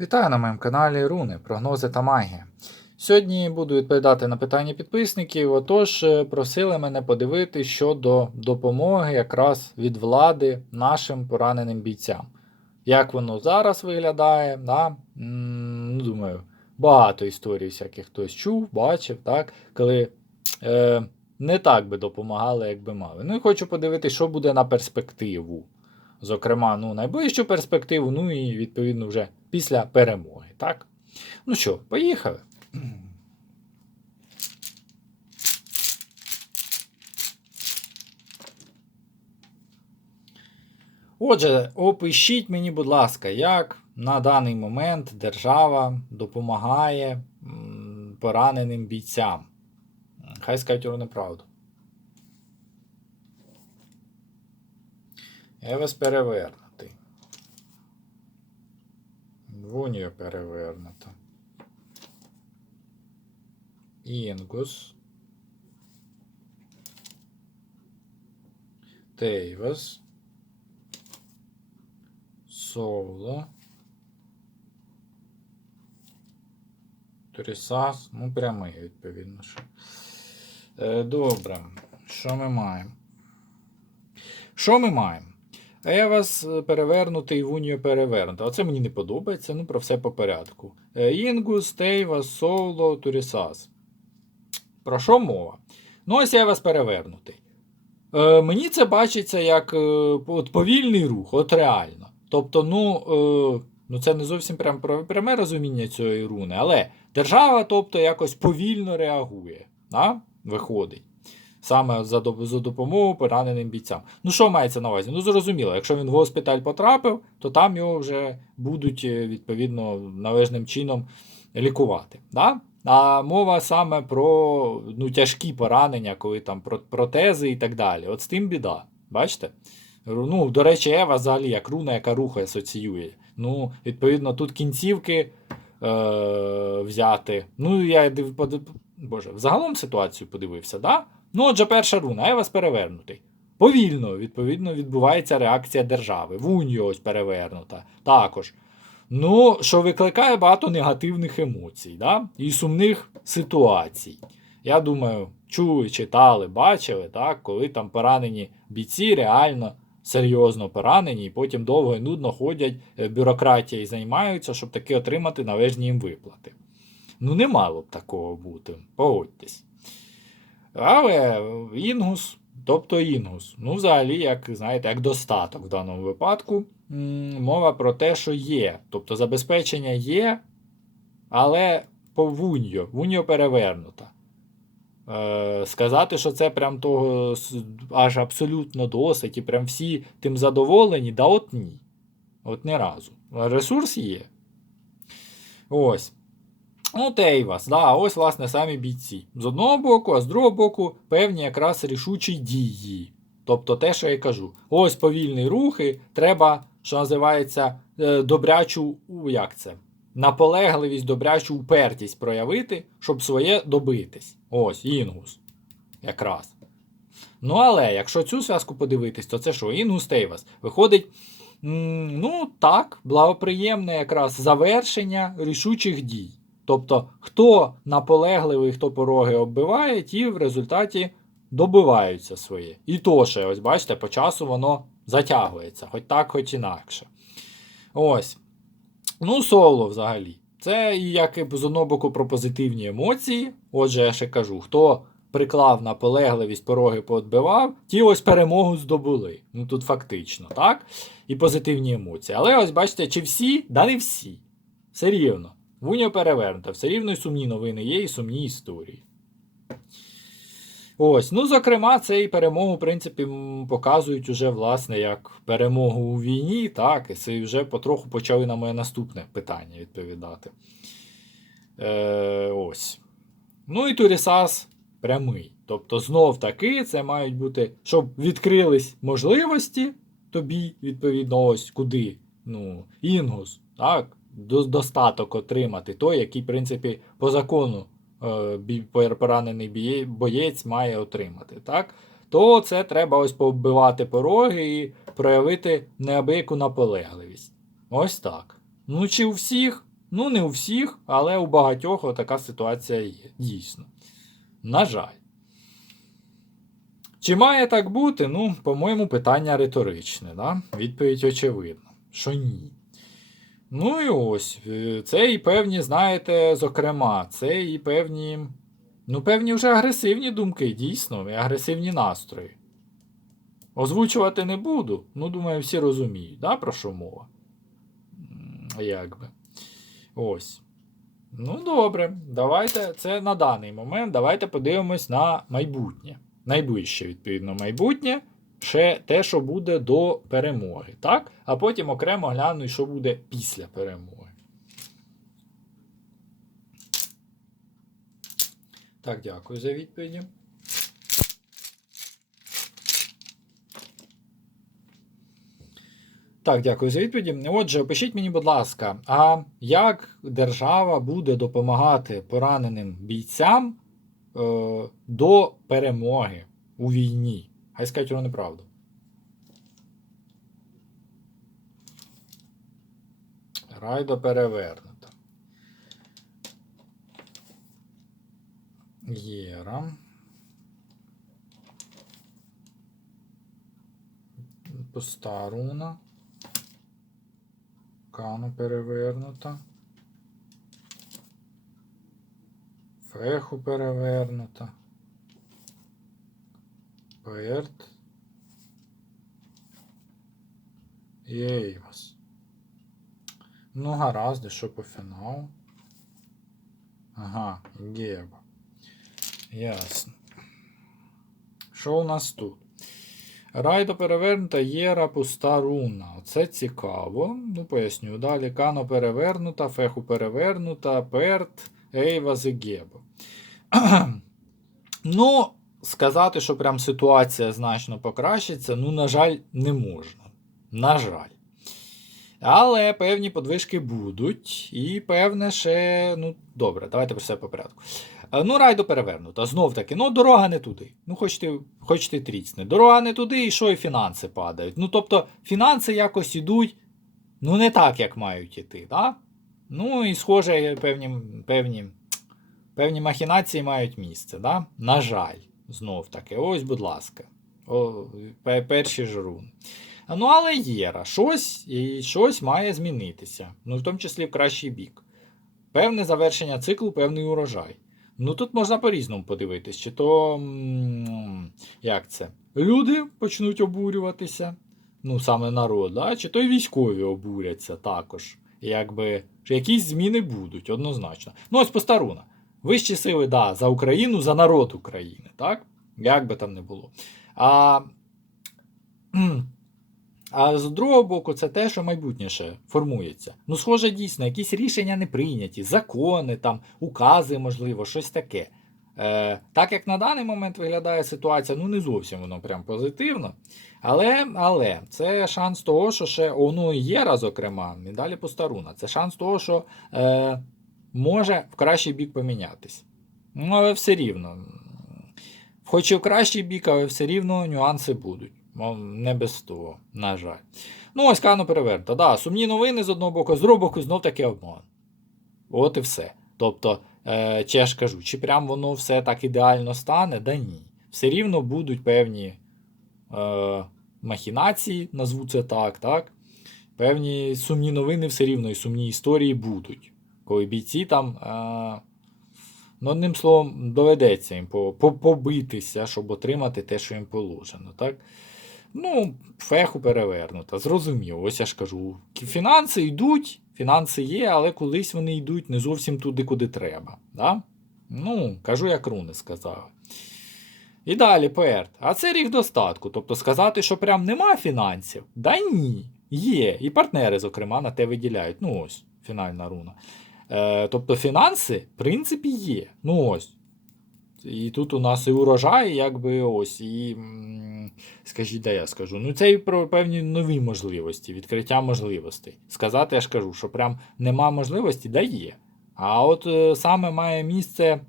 Вітаю на моєму каналі Руни, прогнози та магія. Сьогодні буду відповідати на питання підписників. Отож, е, просили мене подивити щодо допомоги якраз від влади нашим пораненим бійцям. Як воно зараз виглядає, да? Ну, думаю, багато історій всяких хтось чув, бачив, так? коли е, не так би допомагали, як би мали. Ну і хочу подивитися, що буде на перспективу. Зокрема, ну, найближчу перспективу, ну і відповідно вже після перемоги. Так? Ну що, поїхали. Отже, опишіть мені, будь ласка, як на даний момент держава допомагає пораненим бійцям. Хай скажуть вони правду. Евес перевернутий. Вуньо перевернуто. Інгус. Тейвас. Соло. Трісас. Ну, прямий, відповідно. що. Е, Добре. Що ми маємо? Що ми маємо? Евас е, перевернутий, Вуньо перевернутий. Оце мені не подобається, ну про все по порядку. Е, Інгус, Тейвас, Соло, Турісас. Про що мова? Ну, ось Евас перевернутий. Е, мені це бачиться як е, от повільний рух, от реально. Тобто, ну, е, ну це не зовсім прям пряме розуміння цієї руни, але держава, тобто, якось повільно реагує. Да? Виходить. Саме за, доп- за допомогою пораненим бійцям. Ну, що мається на увазі? Ну, зрозуміло, якщо він в госпіталь потрапив, то там його вже будуть е, відповідно належним чином лікувати. Да? А мова саме про ну, тяжкі поранення, коли там про- протези і так далі. От з тим біда. Бачите? Ну, до речі, Ева взагалі як руна, яка рухає, асоціює. Ну, відповідно, тут кінцівки е- взяти. Ну, я див. Боже, взагалом ситуацію подивився, да? Ну, отже, перша руна, Евас перевернутий. Повільно, відповідно, відбувається реакція держави. Вуньо ось перевернута. Також. Ну, що викликає багато негативних емоцій, да? і сумних ситуацій. Я думаю, чули, читали, бачили, так, коли там поранені бійці реально серйозно поранені, і потім довго і нудно ходять е, бюрократією займаються, щоб таки отримати належні їм виплати. Ну, не мало б такого бути, погодьтесь. Але інгус, тобто інгус, ну, взагалі, як знаєте, як достаток в даному випадку, мова про те, що є. Тобто забезпечення є, але по вуньо, вуньо перевернута. Е, сказати, що це прям того аж абсолютно досить, і прям всі тим задоволені, да от ні. От не разу. Ресурс є. Ось. Ну, Тейвас, да, ось, власне, самі бійці. З одного боку, а з другого боку, певні якраз рішучі дії. Тобто те, що я кажу. Ось повільні рухи, треба, що називається, е, добрячу, як це? Наполегливість, добрячу упертість проявити, щоб своє добитись. Ось, інгус. Якраз. Ну, але якщо цю зв'язку подивитись, то це що? Інгус Тейвас. Виходить, ну так, благоприємне якраз завершення рішучих дій. Тобто, хто наполегливий, хто пороги оббиває, ті в результаті добиваються своє. І то ще, ось бачите, по часу воно затягується, хоч так, хоч інакше. Ось. Ну, соло взагалі. Це як з одного боку про позитивні емоції. Отже, я ще кажу, хто приклав наполегливість, пороги поотбивав, ті ось перемогу здобули. Ну тут фактично, так? І позитивні емоції. Але ось бачите, чи всі? Да не всі. Все рівно. Вуня перевернута, все рівно і сумні новини є, і сумні історії. Ось, ну, зокрема, це і перемогу, в принципі, показують уже, власне, як перемогу у війні, так, і це вже потроху почали на моє наступне питання відповідати. Е, ось. Ну і Турісас прямий. Тобто, знов таки, це мають бути, щоб відкрились можливості тобі, відповідно, ось куди. Ну, Інгус, так, достаток отримати, той, який, в принципі, по закону е, поранений боєць має отримати, так? То це треба ось повбивати пороги і проявити неабияку наполегливість. Ось так. Ну, чи у всіх? Ну, не у всіх, але у багатьох така ситуація є. Дійсно. На жаль. Чи має так бути? Ну, по-моєму, питання риторичне. Да? Відповідь очевидна, що ні. Ну і ось, е, це і певні, знаєте, зокрема, це і певні. Ну, певні вже агресивні думки, дійсно, і агресивні настрої. Озвучувати не буду. Ну, думаю, всі розуміють, да, про що мова. Як би. Ось. Ну, добре, давайте це на даний момент. Давайте подивимось на майбутнє. Найближче, відповідно, майбутнє. Ще те, що буде до перемоги. Так? А потім окремо гляну, що буде після перемоги. Так, дякую за відповіді. Так, дякую за відповіді. Отже, опишіть мені, будь ласка, а як держава буде допомагати пораненим бійцям е, до перемоги у війні? Хай скажуть вони неправду. Райдо перевернуто. Єра. Пуста руна. Кану перевернута. Феху перевернута. І Ейвас. Ну, гаразд, що по фіналу? Ага, Геба. Ясно. Що у нас тут? Райдо перевернута, Єра пуста руна. Оце цікаво. Ну, поясню. Далі Кано перевернута, Феху перевернута, Перт, Ейваз і Гебо. ну, сказати, що прям ситуація значно покращиться, ну, на жаль, не можна. На жаль. Але певні подвижки будуть, і певне ще. Ну, добре, давайте про все по порядку. Е, Ну, райдо перевернуто. Знов таки, ну, дорога не туди. Ну, хочете, хочете тріцне. Дорога не туди, і що і фінанси падають. Ну, тобто, фінанси якось ідуть, ну, не так, як мають іти, да? Ну, і схоже, певні, певні, певні махінації мають місце, да? На жаль, знов таки. Ось, будь ласка. О, перші ж руни. Ну, але Єра, щось і щось має змінитися. Ну, в тому числі в кращий бік. Певне завершення циклу, певний урожай. Ну тут можна по-різному подивитись, чи то як це? Люди почнуть обурюватися, ну саме народ, да? чи то й військові обуряться також. Якби якісь зміни будуть, однозначно. Ну, ось постаруна. Вищі сили, да, за Україну, за народ України, так? Як би там не було. А, а з другого боку, це те, що майбутнє формується. Ну, схоже, дійсно, якісь рішення не прийняті, закони, там, укази, можливо, щось таке. Е, так як на даний момент виглядає ситуація, ну не зовсім воно прям позитивно. Але але це шанс того, що ще ну, Єра, зокрема, і далі постаруна. Це шанс того, що е, може в кращий бік помінятись. Ну, але все рівно. Хоч і в кращий бік, але все рівно нюанси будуть. Не без того, на жаль. Ну, ось Кано перевернуто. Да, сумні новини з одного боку, з другого боку, знов таки обман. От і все. Тобто, е, чи я ж кажу, чи прям воно все так ідеально стане? Да ні. Все рівно будуть певні е, махінації, назву це так, так? Певні сумні новини все рівно і сумні історії будуть. Коли бійці там. Е, Ну, одним словом, доведеться їм по- по- побитися, щоб отримати те, що їм положено. Так? Ну, феху перевернута. Зрозуміло, ось я ж кажу. Фінанси йдуть, фінанси є, але колись вони йдуть не зовсім туди, куди треба. Да? Ну, кажу, як руни сказали. І далі Перт. А це рік достатку. Тобто сказати, що прям нема фінансів? Да ні. Є. І партнери, зокрема, на те виділяють. Ну ось, фінальна руна. Е, тобто фінанси, в принципі, є. Ну ось. І тут у нас і урожай, якби ось, і. Скажіть, де я скажу. Ну, це і про певні нові можливості, відкриття можливостей. Сказати, я ж кажу, що прям нема можливості, да є. А от е, саме має місце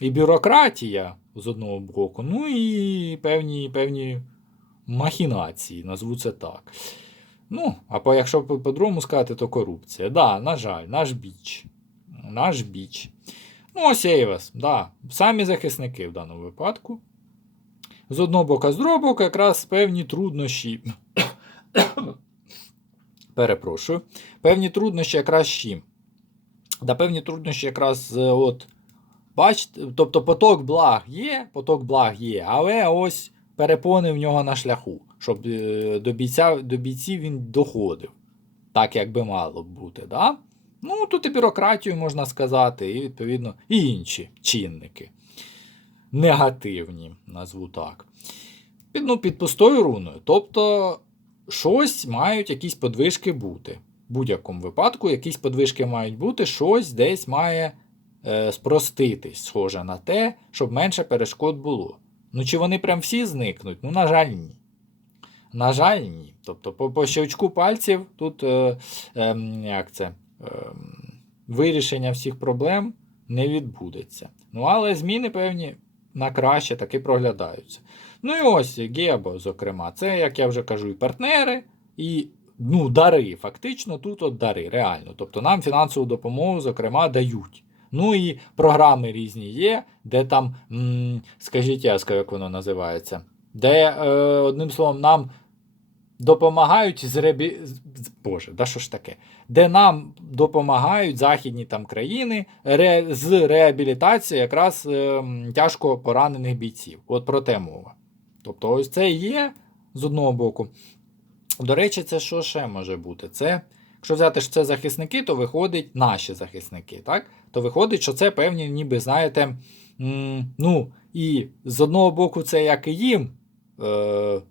і бюрократія з одного боку, ну і певні, певні махінації, назву це так. Ну, а по, якщо по- по-другому сказати, то корупція. Да, на жаль, наш біч. Наш біч. Ну, ось вас, да. Самі захисники в даному випадку. З одного боку, з другого боку, якраз певні труднощі. Перепрошую. Певні труднощі якраз чим? Да, певні труднощі якраз е, от. Бачите, тобто поток благ є, поток благ є, але ось перепони в нього на шляху, щоб е, до, бійця, до бійців він доходив, так як би мало бути. Да? Ну, тут і бюрократію можна сказати, і відповідно і інші чинники. Негативні, назву так. Під, ну, під пустою руною. Тобто, щось мають якісь подвижки бути. В будь-якому випадку, якісь подвижки мають бути, щось десь має е, спроститись, схоже на те, щоб менше перешкод було. Ну, чи вони прям всі зникнуть? Ну, на жаль, ні. На жаль, ні. Тобто, по, по щелчку пальців тут е, е, як це, вирішення всіх проблем не відбудеться. Ну, але зміни певні на краще таки проглядаються. Ну і ось Гебо, зокрема, це, як я вже кажу, і партнери, і ну, дари. Фактично, тут от дари, реально. Тобто нам фінансову допомогу, зокрема, дають. Ну і програми різні є, де там, скажіть, я як воно називається, де, е, одним словом, нам допомагають з ребі... Боже, да що ж таке? Де нам допомагають західні там країни ре... з реабілітацією якраз е, тяжко поранених бійців. От про те мова. Тобто, ось це є з одного боку. До речі, це що ще може бути? Це, якщо взяти, що це захисники, то виходить наші захисники, так? То виходить, що це певні, ніби, знаєте, м, ну, і з одного боку, це як і їм,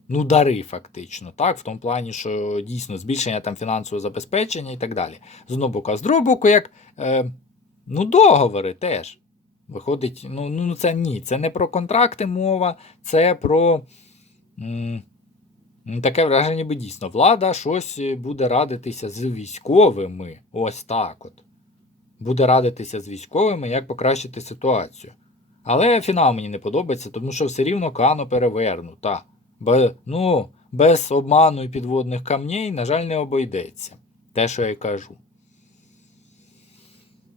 ну, дари, фактично, так? В тому плані, що дійсно збільшення там фінансового забезпечення і так далі. З одного боку, а з другого боку, як е, ну, договори теж. Виходить, ну, ну це ні, це не про контракти мова, це про. м, Таке враження, ніби дійсно влада щось е, буде радитися з військовими. Ось так от. Буде радитися з військовими, як покращити ситуацію. Але фінал мені не подобається, тому що все рівно Кано перевернута. Бе, ну, без обману і підводних камней, на жаль, не обійдеться. Те, що я кажу.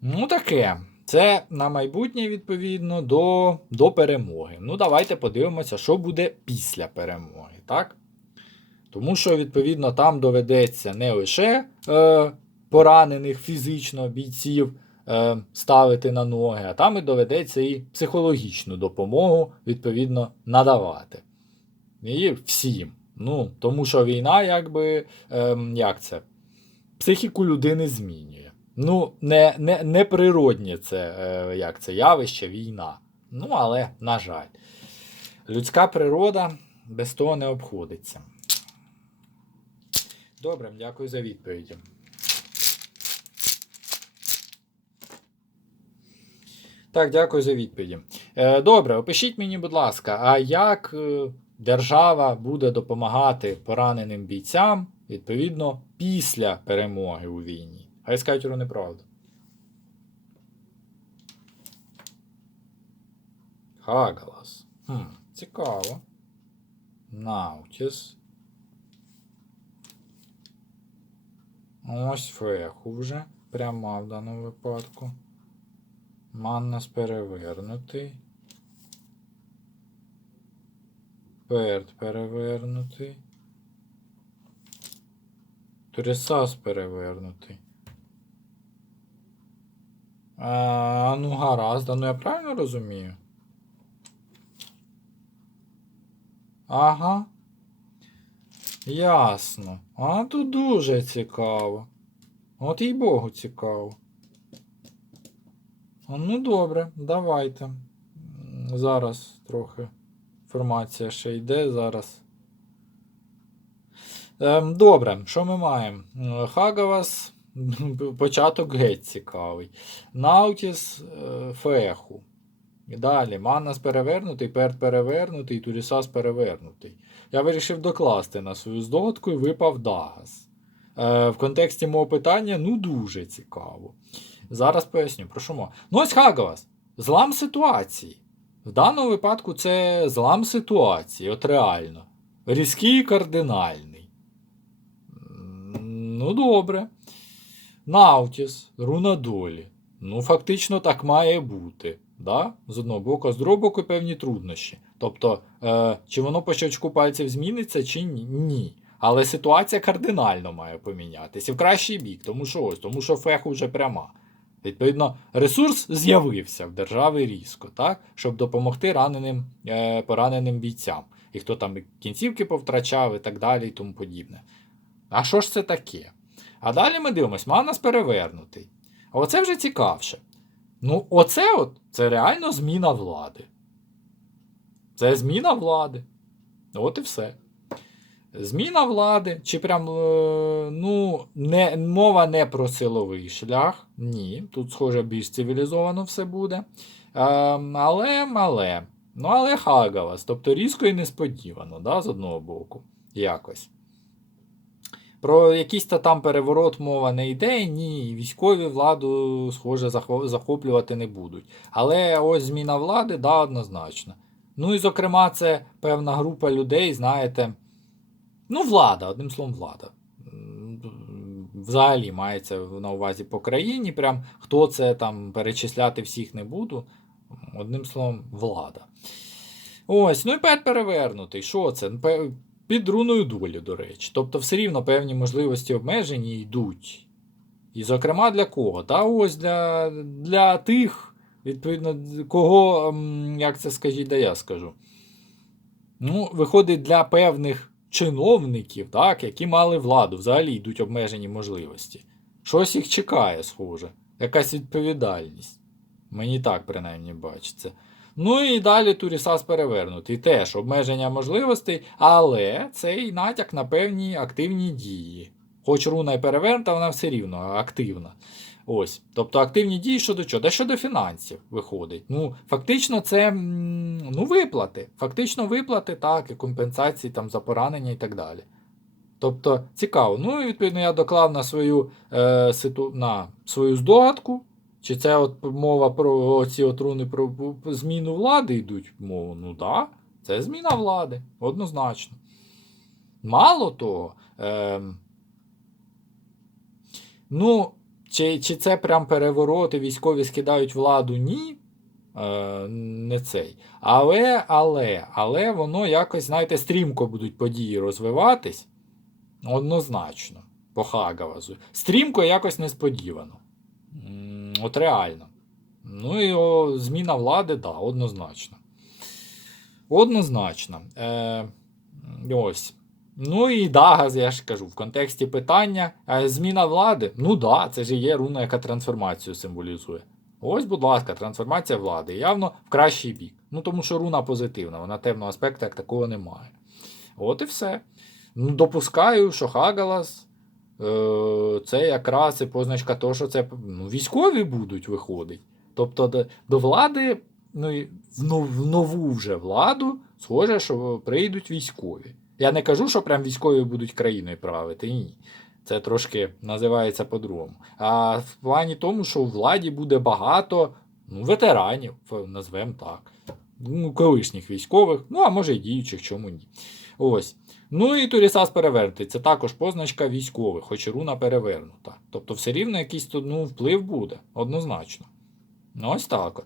Ну, таке. Це на майбутнє, відповідно, до, до перемоги. Ну, давайте подивимося, що буде після перемоги, так? Тому що, відповідно, там доведеться не лише е, поранених фізично бійців ставити на ноги, а там і доведеться і психологічну допомогу, відповідно, надавати. І всім. Ну, тому що війна, якби, е, як це, психіку людини змінює. Ну, не, не, не природнє це, е, як це явище, війна. Ну, але, на жаль, людська природа без того не обходиться. Добре, дякую за відповіді. Так, дякую за відповіді. Е, Добре, опишіть мені, будь ласка, а як е, держава буде допомагати пораненим бійцям відповідно після перемоги у війні? Хай скажуть про неправду. Хагалас. Хм, цікаво. Наутіс. Ось феху вже. Пряма в даному випадку. Маннас перевернутий. Перт перевернутий. Турісас перевернутий. А, ну гаразд, ну я правильно розумію? Ага. Ясно. А тут дуже цікаво. От їй Богу цікаво. Ну добре, давайте. Зараз трохи інформація ще йде зараз. Ем, добре, що ми маємо? Е, Хагавас, початок геть цікавий. Наутіс е, Феху. І далі. Маннас перевернутий, Перт перевернутий, Турісас перевернутий. Я вирішив докласти на свою здогадку і випав Дагас. Е, в контексті мого питання, ну дуже цікаво. Зараз поясню, про що мова. Ну ось Хагавас. Злам ситуації. В даному випадку це злам ситуації, от реально. Різкий і кардинальний. Ну, добре. Наутіс, руна долі. Ну, фактично так має бути. Да? З одного боку, з другого боку певні труднощі. Тобто, е, чи воно по щелчку пальців зміниться, чи ні? Ні. Але ситуація кардинально має помінятися і в кращий бік, тому що ось, тому що фех уже пряма. Відповідно, ресурс з'явився в держави різко, так? щоб допомогти раненим, е, пораненим бійцям. І хто там кінцівки повтрачав і так далі, і тому подібне. А що ж це таке? А далі ми дивимося, Манас перевернутий. А оце вже цікавше. Ну, оце от, це реально зміна влади. Це зміна влади. От і все. Зміна влади, чи прям, е, ну, не, мова не про силовий шлях. Ні, тут, схоже, більш цивілізовано все буде. Е, але, але, ну, але Хагалас, тобто різко і несподівано, да, з одного боку. Якось. Про якийсь та там переворот мова не йде, ні, військові владу, схоже, захоплювати не будуть. Але ось зміна влади, да, однозначно. Ну і, зокрема, це певна група людей, знаєте. Ну, влада, одним словом, влада. Взагалі мається на увазі по країні. Прям хто це там перечисляти всіх не буду. Одним словом, влада. Ось, ну і пер перевернутий. Що це? Ну, Під руною долі, до речі. Тобто, все рівно певні можливості обмежені йдуть. І, зокрема, для кого? Та ось для, для тих, відповідно, кого, як це скажіть, да я скажу. Ну, виходить, для певних чиновників, так, які мали владу, взагалі йдуть обмежені можливості. Щось їх чекає, схоже. Якась відповідальність. Мені так принаймні бачиться. Ну і далі Турісас перевернутий. Теж обмеження можливостей, але це і натяк на певні активні дії. Хоч руна і перевернута, вона все рівно активна. Ось. Тобто активні дії щодо чого? Да щодо фінансів виходить. Ну, фактично, це ну, виплати. Фактично виплати, так, і компенсації там, за поранення і так далі. Тобто, цікаво. Ну і відповідно я доклав на свою, е, ситу... на свою здогадку. Чи це от мова про ці от руни про зміну влади йдуть мову? Ну так, да, це зміна влади, однозначно. Мало того, ем, ну, чи, чи це прям перевороти, військові скидають владу? Ні. Е, не цей. Але, але, але воно якось, знаєте, стрімко будуть події розвиватись. Однозначно. По Хагавазу. Стрімко якось несподівано. От реально. Ну і о, зміна влади, да, однозначно. Однозначно. Е, ось. Ну і да, я ж кажу, в контексті питання зміна влади. Ну да, це ж є руна, яка трансформацію символізує. Ось, будь ласка, трансформація влади. Явно в кращий бік. Ну тому що руна позитивна, вона темного аспекту як такого немає. От і все. Ну, допускаю, що Хагалас е, це якраз і позначка того, що це ну, військові будуть виходить. Тобто до, до влади, ну, в нову вже владу, схоже, що прийдуть військові. Я не кажу, що прям військові будуть країною правити. Ні. Це трошки називається по-другому. А в плані тому, що у владі буде багато ну, ветеранів, назвемо так. Ну, колишніх військових, ну а може й діючих, чому ні. Ось. Ну і Турісас перевернутий. Це також позначка військових, хоч і руна перевернута. Тобто все рівно якийсь ну, вплив буде, однозначно. Ну, ось так. от.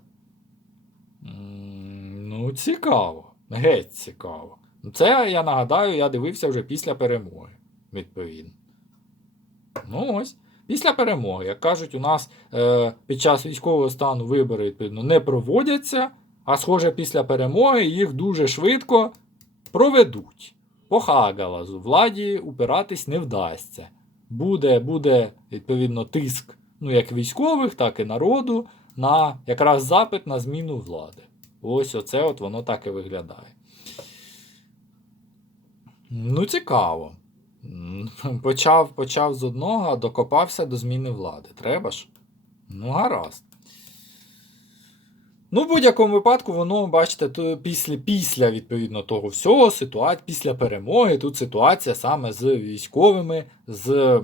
Ну, цікаво. Геть цікаво. Це, я нагадаю, я дивився вже після перемоги, відповідно. Ну ось. Після перемоги, як кажуть, у нас е, під час військового стану вибори відповідно не проводяться, а схоже, після перемоги їх дуже швидко проведуть. По Хагалазу владі упиратись не вдасться. Буде, буде відповідно тиск ну, як військових, так і народу на якраз запит на зміну влади. Ось оце от воно так і виглядає. Ну, цікаво. Почав, почав з одного, а докопався до зміни влади. Треба ж? Ну, гаразд. Ну, в будь-якому випадку, воно, бачите, то після, після відповідно того всього, ситуація, після перемоги, тут ситуація саме з військовими, з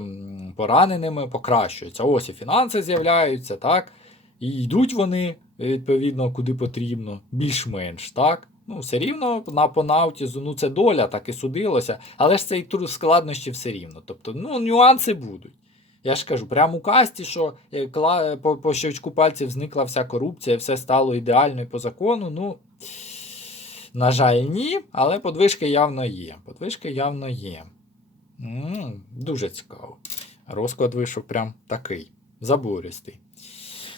пораненими покращується. Ось і фінанси з'являються, так? І йдуть вони, відповідно, куди потрібно, більш-менш, так? Ну, все рівно на понаутізу, ну це доля, так і судилося, але ж це і складнощі все рівно. Тобто, ну, нюанси будуть. Я ж кажу, прямо у касті, що е, по, по щелчку пальців зникла вся корупція, все стало ідеально і по закону. Ну, на жаль, ні, але подвижки явно є. Подвижки явно є. м дуже цікаво. Розклад вийшов прям такий. Забористий.